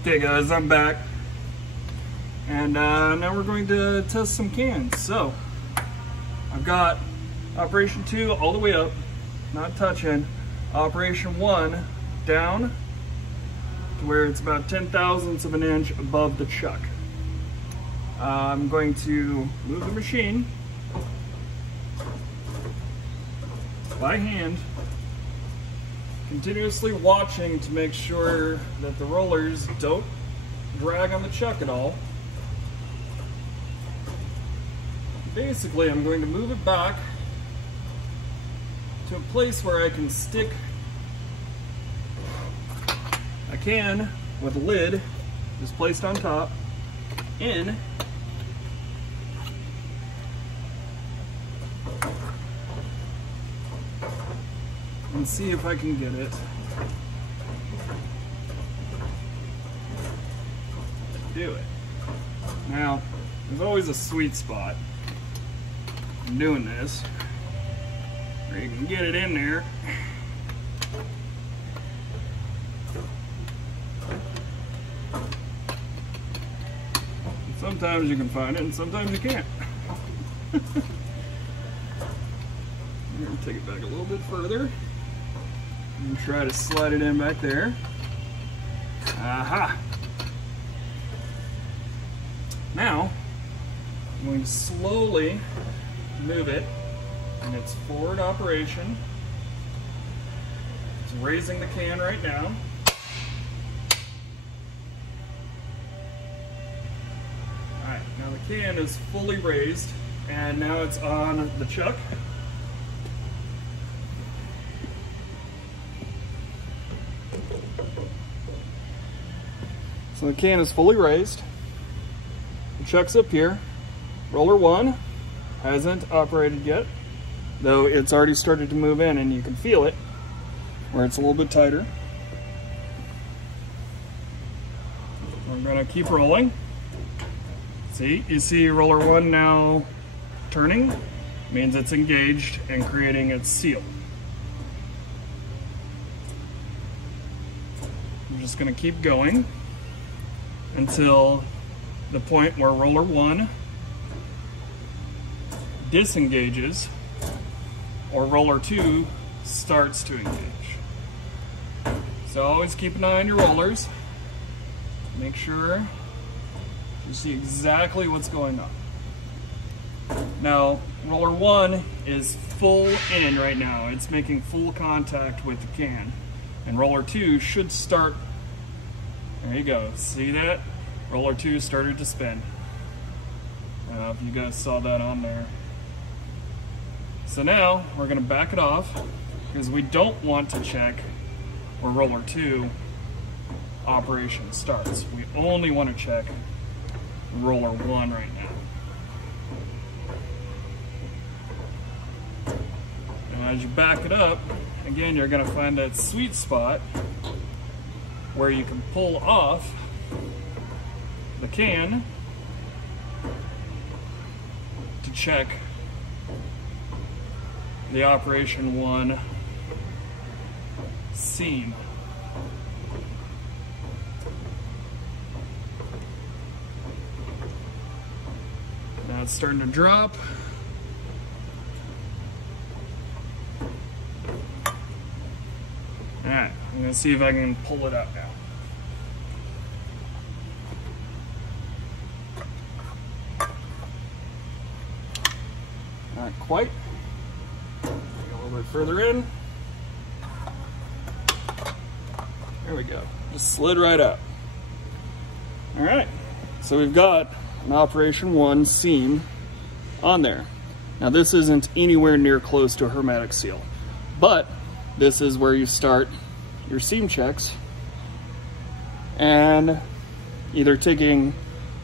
Okay guys, I'm back. And now we're going to test some cans. So, I've got Operation 2 all the way up, not touching. Operation 1 down to where it's about 0.010 of an inch above the chuck. I'm going to move the machine by hand, continuously watching to make sure that the rollers don't drag on the chuck at all. Basically, I'm going to move it back to a place where I can stick a can with a lid just placed on top in, and see if I can get it to do it. Now, there's always a sweet spot in doing this, where you can get it in there. And sometimes you can find it and sometimes you can't. I'm going to take it back a little bit further and try to slide it in back there. Aha! Now, I'm going to slowly move it in its forward operation. It's raising the can right now. Alright, now the can is fully raised and now it's on the chuck. So the can is fully raised. The chuck's up here. Roller 1 hasn't operated yet, though it's already started to move in and you can feel it where it's a little bit tighter. We're gonna keep rolling. See, you see roller 1 now turning, means it's engaged and creating its seal. I'm just gonna keep going until the point where roller 1 disengages or roller 2 starts to engage. So always keep an eye on your rollers. Make sure you see exactly what's going on. Now, roller 1 is full in right now. It's making full contact with the can. And roller 2 should start. There you go. See that? Roller 2 started to spin. I don't know if you guys saw that on there. So now we're going to back it off because we don't want to check where roller 2 operation starts. We only want to check roller 1 right now. And as you back it up, again, you're going to find that sweet spot where you can pull off the can to check the Operation 1 seam. Now it's starting to drop. Alright, I'm going to see if I can pull it up now. Not quite. A little bit further in. There we go. Just slid right up. Alright, so we've got an Operation 1 seam on there. Now this isn't anywhere near close to a hermetic seal, but this is where you start your seam checks and either taking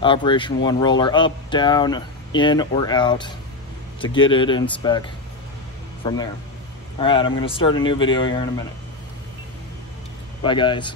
Operation 1 roller up, down, in, or out to get it in spec from there. All right, I'm gonna start a new video here in a minute. Bye guys.